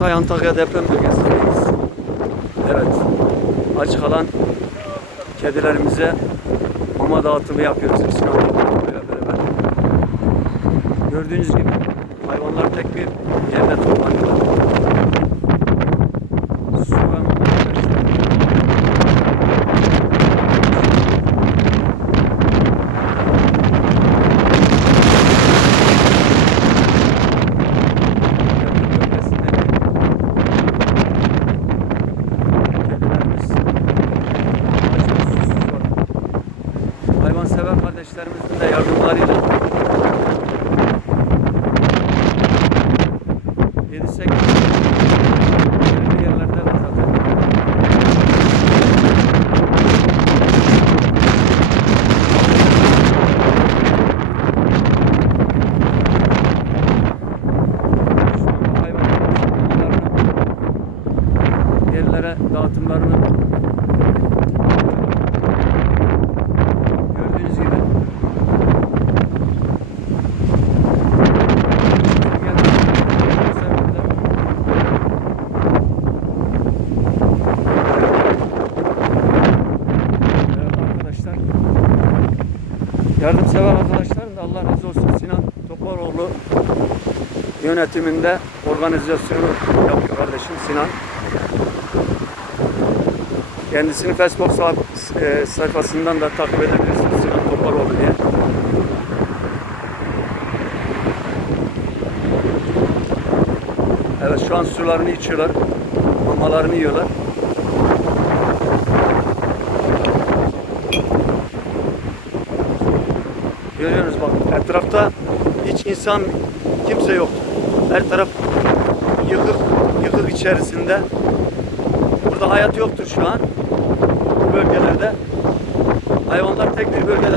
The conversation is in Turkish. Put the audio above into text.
Hatay Antakya deprem bölgesindeyiz. Evet. Aç kalan kedilerimize mama dağıtımı yapıyoruz biz beraber. Gördüğünüz gibi hayvanlar tek bir yerde toplanıyorlar. Hayvansever kardeşlerimizin de yardımlarıyla 7 8 yerlerde de zaten yerlere dağıtımlarını gördüğünüz gibi Evet arkadaşlar yardımsever arkadaşlarım da Allah razı olsun Sinan Toparoğlu yönetiminde organizasyonu yapıyor kardeşim Sinan. Kendisini Facebook e, sayfasından da takip edebilirsiniz Sinan Toparoğlu diye. Evet şu an sularını içiyorlar. Mamalarını yiyorlar. Görüyorsunuz bak etrafta hiç insan kimse yok. Her taraf yıkık, yıkık içerisinde. Burada hayat yoktur şu an. Bu bölgelerde. Hayvanlar tek bir bölgede